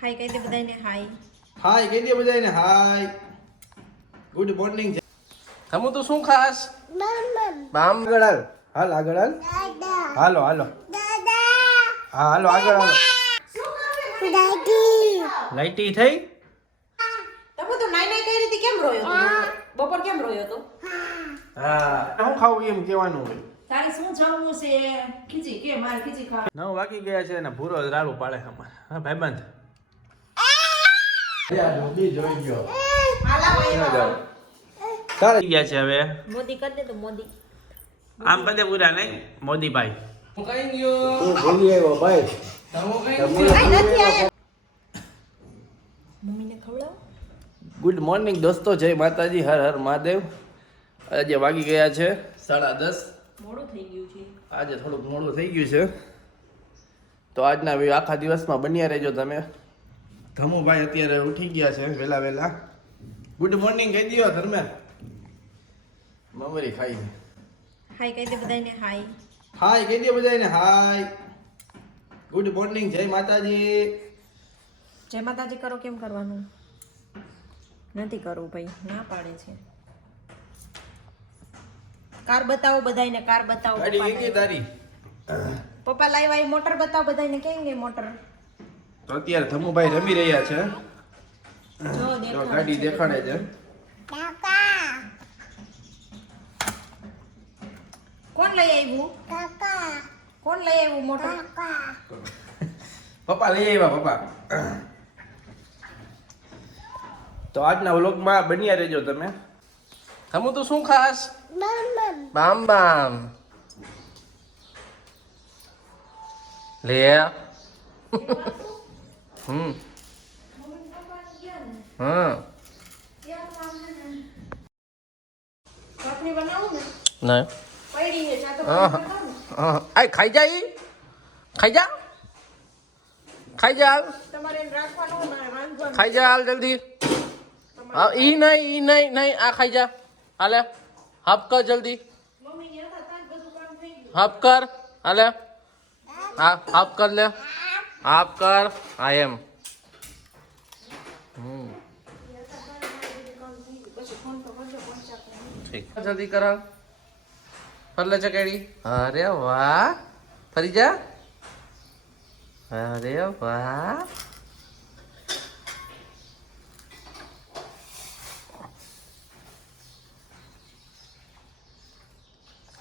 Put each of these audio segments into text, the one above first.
હાય કહી દે બધાને હાય. હાય કહી દે બધાને હાય. Good morning. હમુ તો શું ખાસ? બામ આગળ હાલ. હાલ આગળ હાલ. હાલો હાલો. હા હાલો આગળ હાલો. લાઈટી થઈ? તમે તો નાઈ નાઈ કરી હતી, કેમ રોયો તો? બપોર કેમ રોયો તો? હા હું ખાવું એમ કહેવાનું હોય. તારે શું જમવું છે? ખીચી કે મારે ખીચી ખાવા? 9 વાગી ગયા છે અને ભૂરો રાડું પાડે અમારે. હા ભાઈબંધ. જોઈ ગયો. તારે ગયા છે હવે. મોદી કરી દે તો મોદી. આમ કદે પૂરા નહીં મોદીભાઈ. હું કઈ ગયો? તું ભૂલી આવ્યો ભાઈ. તમે કઈ કાઈ નથી આયા. મમ્મીને ખવડાવ. ગુડ મોર્નિંગ દોસ્તો, જય માતાજી, હર હર મહાદેવ. આજે વાગી ગયા છે 10:30. મોડું થઈ ગયું છે. આજે થોડુંક મોડું થઈ ગયું છે, તો આજના આખા દિવસમાં બન્યા રહેજો તમે. ધમુભાઈ અત્યારે ઉઠી ગયા છે વહેલા વહેલા. ગુડ મોર્નિંગ કહી દો ધર્મે. મમરી ખાઈ. હાય કહી દે બધાને હાય. હાય કહી દે બધાને હાય. ગુડ મોર્નિંગ, જય માતાજી. જય માતાજી કરો. કેમ કરવાનું? નથી કરવું ભાઈ, ના પાડે છે. કાર બતાવો બધાને, કાર બતાવો. ગાડી ગઈ તારી? પપ્પા લાવ્યા એ મોટર બતાવો બધાને. કેમ ગઈ મોટર? તો અત્યારે ધમુભાઈ રમી રહ્યા છે. જો તો દેખાડે ગાડી છે. દેખાડે છે. કોણ લઈ આવ્યું? કોણ લઈ આવ્યું મોટર? પપ્પા લઈ આવ્યા પપ્પા. તો આજના વ્લોગમાં બન્યા રહેજો તમે. હમુ તો શું ખાસ? બામ બામ લે. હા ચટણી બનાવું ને? નહીં. પડી છે ચા તો હા બનાવું ને? આ ખાઈ જા ઈ. ખાઈ જા. ખાઈ જા હાલ. તમારે એને રાખવાનું ને રાંધવાનું. ખાઈ જા હાલ જલ્દી. હા ઈ નહીં આ ખાઈ જા. હાલે હાફ કર જલ્દી. મમ્મી ગયા હતા ત્યાં જ બધું કામ થઈ ગયું. હાફ કર. હાલે હા હાફ કર લે. હાફ કર. હા એમ. ઠીક જલ્દી કર. ફરલે ચકેડી. અરે વાહ. ફરી જા. અરે વાહ.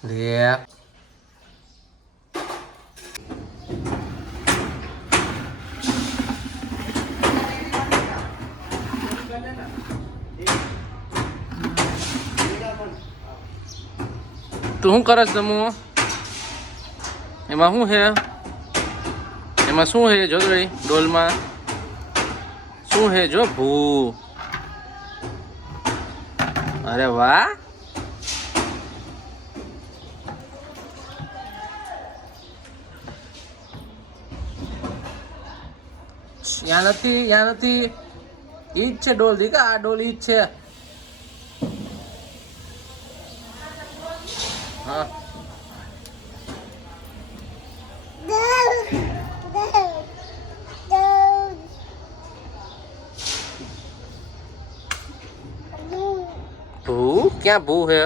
લે. તું શું કરસ તમુ? એમાં શું હે? એમાં શું હે? જો ભાઈ ડોલમાં શું હે? જો ભૂ. અરે વાહ. યા નથી ઈ જ છે ડોલ દીકા. આ ડોલ ઈ જ છે. હા ભૂ ક્યાં ભૂ હે?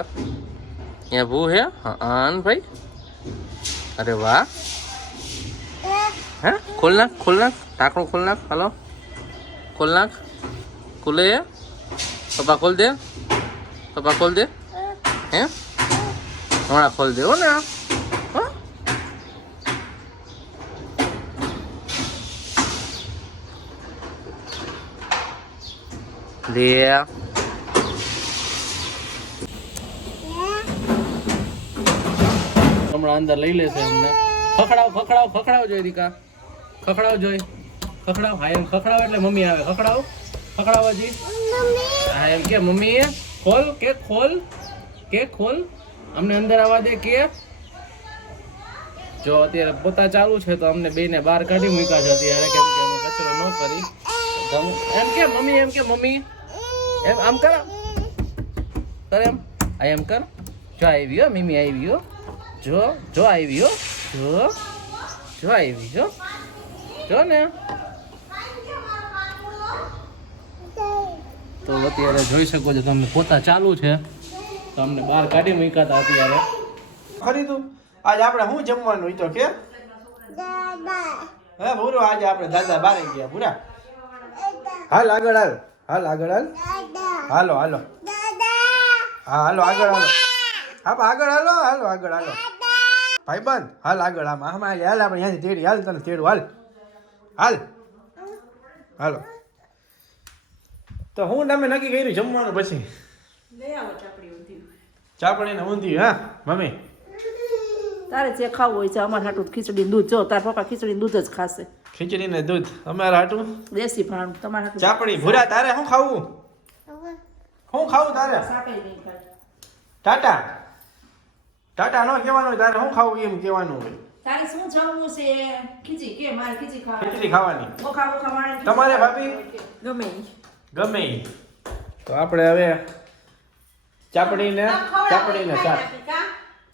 यहाँ भू है. हाँ आन भाई. अरे वाह. है खोलना ढाकणું खोल नाख. हेलो खोल नाख. खुले है. पापा खोल दे. हैं हमारा खोल दे हो ना. हाँ? ले હમણાં અંદર લઈ લેશે અમને. ખખડાવ જોઈ દીકા. ખખડાવ હા એમ ખખડાવ એટલે મમ્મી આવે. ખખડાવ હજી. હા એમ કે મમ્મી ખોલ અમને અંદર આવવા દે કે. જો અત્યારે પોતા ચાલુ છે તો અમને બેને બહાર કાઢી મૂક્યા છે અત્યારે, કેમ કે અમે કચરો ન કરી. એમ કે મમ્મી એમ આમ કર એમ. આ એમ કર. જો આવી હો મીમી આવી હો. જો આવી હો. જો આવી જો ને. તો અત્યારે જોઈ શકો છો તમે પોતા ચાલુ છે તો અમને બહાર કાઢી મૂક્યા હતા અત્યારે ખરી તું આજે આપણે શું જમવાનું હોય તો કે હે ભૂરો આજે આપણે દાદા બારે ગયા ભૂરા હાલ આગળ હાલ હાલ આગળ હાલ હાલો હાલો હા હાલો આગળ હાલો હા આગળ હાલો હાલો આગળ હાલો ભાઈબંધ હાલ આગળ આમાં હાલ આપણે અહીંયાથી તેડી હાલ તને તેડું હાલ હાલ હાલો તો હું તમે નક્કી કર્યું જમવાનું પછી ચાપડીને ઊંધિયું હા મમ્મી તારે જે ખાવું હોય છે અમારે હાટું ખીચડી દૂધ જો તાર પપ્પા ખીચડી દૂધ જ ખાશે ખીચડી ને દૂધ અમારા હાટું દેશી ભાણું તમારે હાટું ચાપડી ભૂરા તારે શું ખાવું શું ખાવું તારે ટાટા ટાટા નો કહેવાનું હોય તારે શું ખાવું એમ કહેવાનું હોય તારે શું જમવું છે ખીચડી કે મારે ખીચડી ખાવાની ખીચડી ખાવાની ઓખા ઓખા મારે તમારે ભાભી ગમે ઈ. ગમે ઈ. તો આપણે હવે ચાપડીને શાક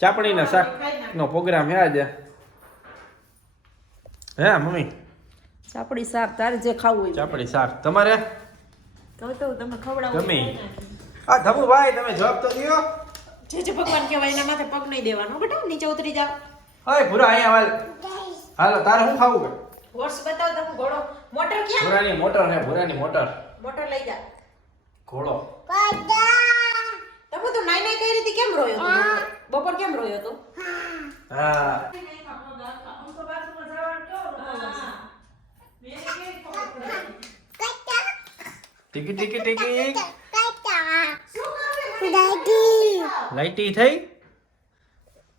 ચાપડીને શાક નો પ્રોગ્રામ હે આજે હે મમ્મી ચાપડી શાક તારે જે ખાવું હોય ચાપડી શાક તમારે કહું તો તમે ખવડાવો ગમે ઈ. આ ધમુભાઈ તમે જવાબ તો દો જે જે ભગવાન કહેવાય એના માથે પગ નહીં દેવાનો બેટા નીચે ઉતરી જાઓ હાય ભૂરા અહીંયા હાલ હાલો તારે શું ખાવું કે હોર્સ બતાવો તમે ઘોડો મોટર ક્યાં ભૂરાની મોટર હે ભૂરાની મોટર મોટર લઈ જા ઘોડો તમે તો નાઈ નાઈ કરી હતી કેમ રોયો તો બપોર કેમ રોયો તો હા ટીકી ટીકી ટીકી લાઈટી થઈ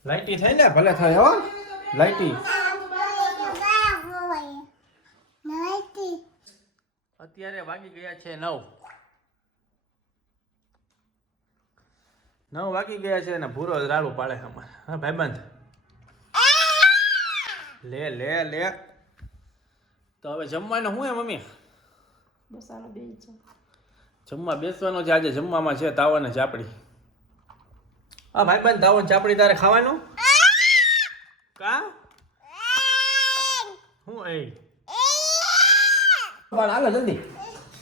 લાઈટી થઈ ને ભલે થાય હો લાઈટી અત્યારે વાગી ગયા છે 9 વાગી ગયા છે ને ભૂરો રાડું પાડે અમારે હા ભાઈબંધ લે લે લે તો હવે જમવાનું શું હે મમ્મી બસ આનો બે છે જમવા બેસવાનો છે આજે જમવામાં છે તાવન ને ચાપડી હા ભાઈબંધ તાવન ચાપડી તારે ખાવાનું કા હું એ હાલો જલ્દી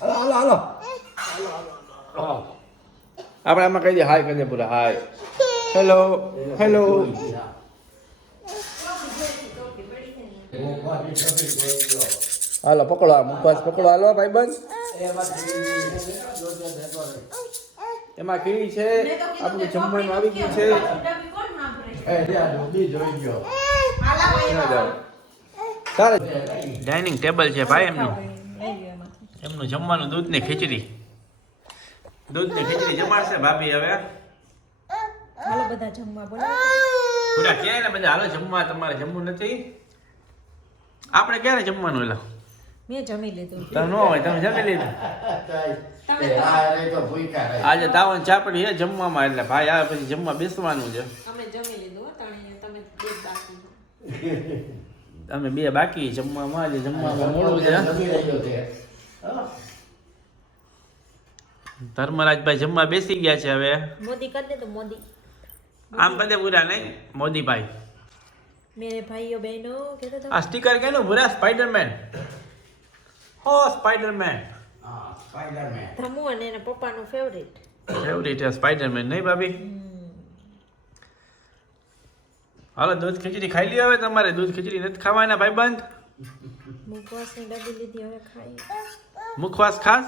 હાલો હાલો હાલો આપણે આમાં કહી દે હાય કહી દે પૂરા હાય હેલો હેલો હાલો પકડો આ મુખવાસ પકડો હાલો ભાઈબંધ એમાં કેવી છે આપણું જમવાનું આવી ગયું છે તારે ડાઇનિંગ ટેબલ છે ભાઈ એમનું જમવાનું દૂધ ને ખીચડી જમાડશે ભાભી હવે હાલો બધા જમવા બોલો પૂરા ક્યાંય ને બધા હાલો જમવા તમારે જમવું નથી આપણે ક્યારે જમવાનું એલા મેં જમી લીધું તમે ન હોય તમે જમી લીધું તમે આજે તાવન ચાપડી છે જમવામાં એટલે ભાઈ આવે પછી જમવા બેસવાનું છે અમે જમી લીધું હો તાણી તમે બે બાકી અમે બે બાકી જમવામાં આજે જમવામાં મોડું છે ધર્મરાજભાઈ જમવા બેસી ગયા છે હવે મોદી કરી દે તો મોદી આમ કદે પૂરા નહીં મોદીભાઈ મેરે ભાઈઓ બહેનો કહેતા હતા આ સ્ટીકર કેનું પૂરા સ્પાઈડરમેન હો સ્પાઈડરમેન ધમુ અને એના પપ્પાનું ફેવરેટ ફેવરિટ છે સ્પાઈડરમેન નહીં ભાભી હાલો દૂધ ખીચડી ખાઈ લ્યો હવે તમારે દૂધ ખીચડી નથી ખાવાના ભાઈબંધ મુખવાસની ડબ્બી લીધી હવે ખાઈ મુખવાસ ખાસ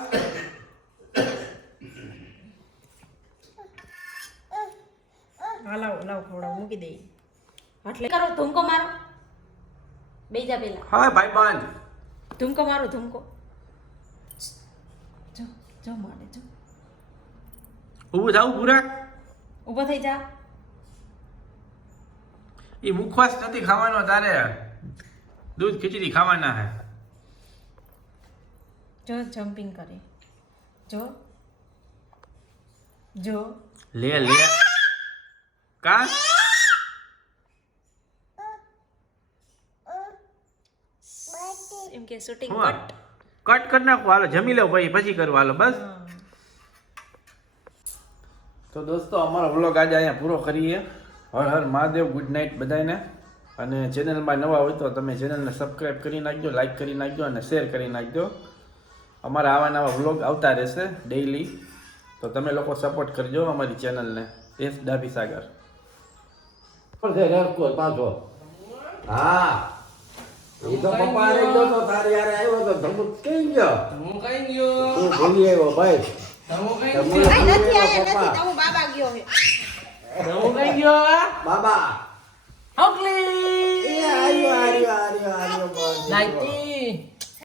લાવ ખવડાવ મૂકી દઈ એટલે કરો ધૂમકો મારો બેજા પેલા હા ભાઈબંધ ધૂમકો મારો ધૂમકો જો જો મારે જો ઊભું થાવ પૂરા ઊભો થઈ જા એ મુખવાસ નથી ખાવાનો તારે દૂધ ખીચડી ખાવાના હે જો જમ્પિંગ કરે જો જો લે લે કા એમ કે શૂટિંગ હું કટ કરી નાખો હાલો જમી લો ભાઈ પછી કરવા હાલો બસ તો દોસ્તો અમારો વ્લોગ આજે અહીંયા પૂરો કરીએ હર હર મહાદેવ ગુડ નાઇટ બધાને અને ચેનલમાં નવા હોય તો તમે ચેનલને સબસ્ક્રાઈબ કરી નાખજો લાઈક કરી નાખજો અને શેર કરી નાખજો અમારા આવા નવા વ્લોગ આવતા રહેશે ડેઈલી, તો તમે લોકો સપોર્ટ કરજો અમારી ચેનલને એસ ડાભી સાગર. પાછો હા એ તો પપ્પા રહી ગયો તો તારી યારે આવ્યો તો ધમુક કઈ ગયો હું કઈ ગયો તું ભૂલી આવ્યો ભાઈ હું કઈ ધમુક ગયો ભૂલી આવ્યો પપ્પા હું બાબા ગયો હે. હું કઈ ગયો બાબા હોકલી એ આર્યો નાઈકી